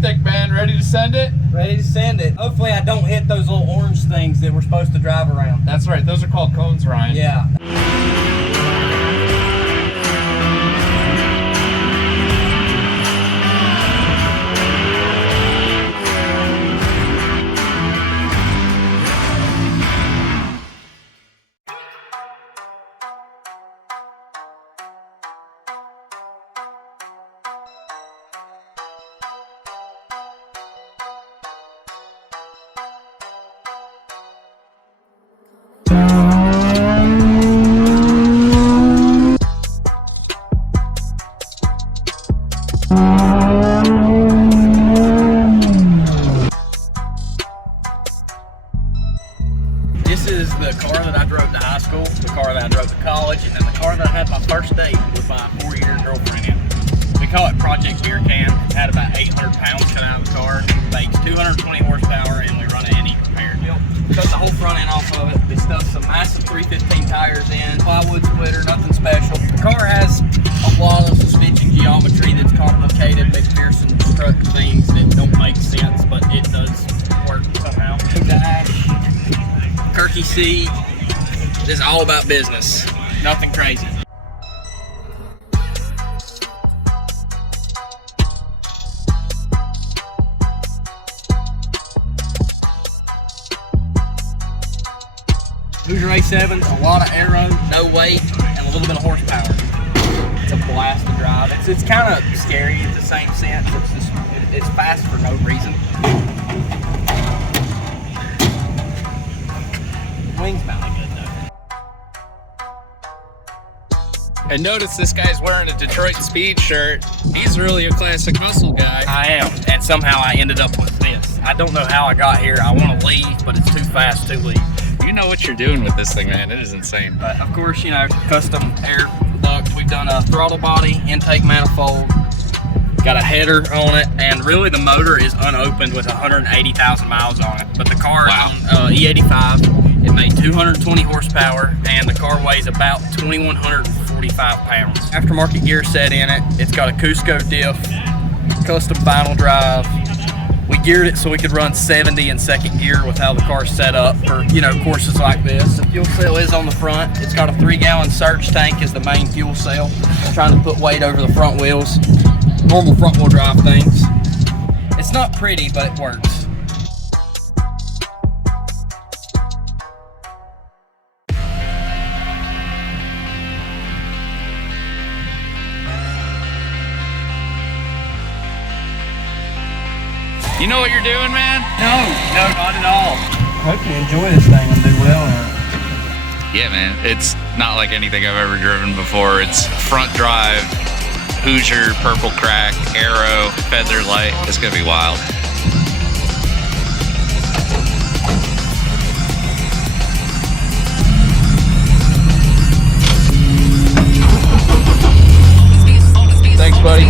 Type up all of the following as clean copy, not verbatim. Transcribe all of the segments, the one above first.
think, man? Ready to send it? Ready to send it. Hopefully I don't hit those little orange things that we're supposed to drive around. That's right. Those are called cones, Ryan. Yeah. This is the car that I drove to high school, the car that I drove to college, and then the car that I had my first date with my 4-year girlfriend in. We call it Project Beer Can. It had about 800 pounds coming out of the car. It makes 220 horsepower, and we run it E-Prepared. Cut the whole front end off of it. We stuffed some massive 315 tires in, plywood splitter, nothing special. The car has a lot of suspension geometry that's complicated, McPherson struck things that don't make sense, but it does work somehow. Dash, Kirky seat. This is all about business. Nothing crazy. Hoosier A7, a lot of aero, no weight, and a little bit of horsepower. It's a blast to drive. It's kind of scary at the same sense. It's fast for no reason. Wings mounted good though. And notice this guy's wearing a Detroit Speed shirt. He's really a classic muscle guy. I am, and somehow I ended up with this. I don't know how I got here. I want to leave, but it's too fast to leave. You know what you're doing with this thing, man. It is insane. But of course, you know, custom air duct. We've done a throttle body, intake manifold, got a header on it, and really the motor is unopened with 180,000 miles on it. But the car is on E85. It made 220 horsepower, and the car weighs about 2,145 pounds. Aftermarket gear set in it. It's got a Cusco diff, custom final drive. We geared it so we could run 70 in second gear with how the car's set up for, you know, courses like this. The fuel cell is on the front. It's got a 3-gallon surge tank as the main fuel cell. Trying to put weight over the front wheels. Normal front wheel drive things. It's not pretty, but it works. You know what you're doing, man? No, not at all. Hope you enjoy this thing and do well in it. Yeah, man, it's not like anything I've ever driven before. It's front drive, Hoosier, purple crack, aero, feather light. It's gonna be wild. Thanks, buddy.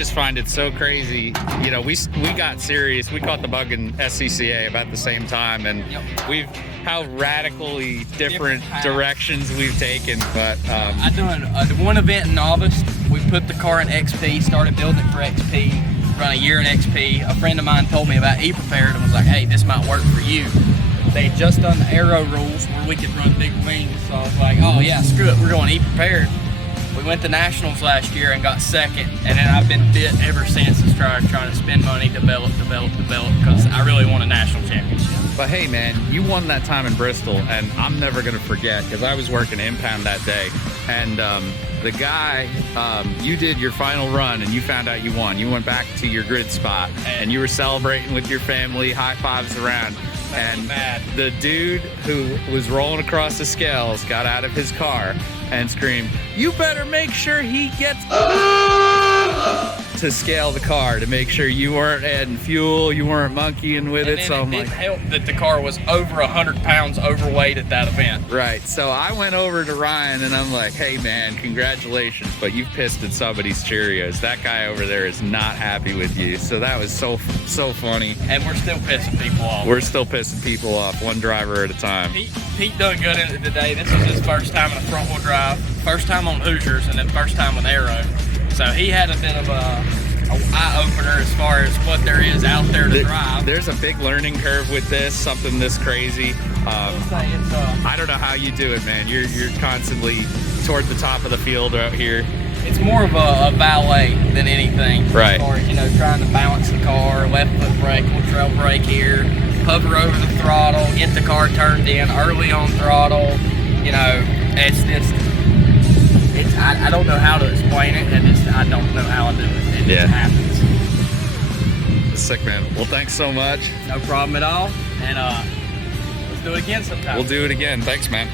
just find it so crazy. You know, we got serious. We caught the bug in SCCA about the same time, and we've how radically different directions we've taken. But I done one event in August. We put the car in XP, started building it for XP, run a year in XP. A friend of mine told me about E-Prepared and was like, hey, this might work for you. They had just done the aero rules where we could run big wings, so I was like, oh yeah, screw it, we're going E-Prepared. We went to Nationals last year and got second, and then I've been bit ever since to trying to spend money, develop, because I really want a national championship. But hey man, you won that time in Bristol, and I'm never gonna forget, because I was working impound that day, and the guy, you did your final run and you found out you won. You went back to your grid spot and you were celebrating with your family, high fives around. And the dude who was rolling across the scales got out of his car and screamed, "You better make sure he gets to scale the car to make sure you weren't adding fuel, you weren't monkeying with it." So I'm like, it helped that the car was over 100 pounds overweight at that event. Right. So I went over to Ryan and I'm like, "Hey man, congratulations, but you've pissed at somebody's Cheerios. That guy over there is not happy with you." So that was so funny. And we're still pissing people off. We're still pissing people off, one driver at a time. Pete done good in it today. This was his first time in a front wheel drive, first time on Hoosiers, and then first time with aero. So he had a bit of a eye-opener as far as what there is out there to drive. There's a big learning curve with this, something this crazy. I don't know how you do it, man. You're constantly toward the top of the field out here. It's more of a valet than anything. Right. As far as, you know, trying to balance the car, left foot brake, we'll trail brake here, hover over the throttle, get the car turned in early on throttle. You know, I don't know how to explain it, and I don't know how to do it. It just happens. Sick, man. Well, thanks so much. No problem at all. And let's do it again sometime. We'll do it again. Thanks, man.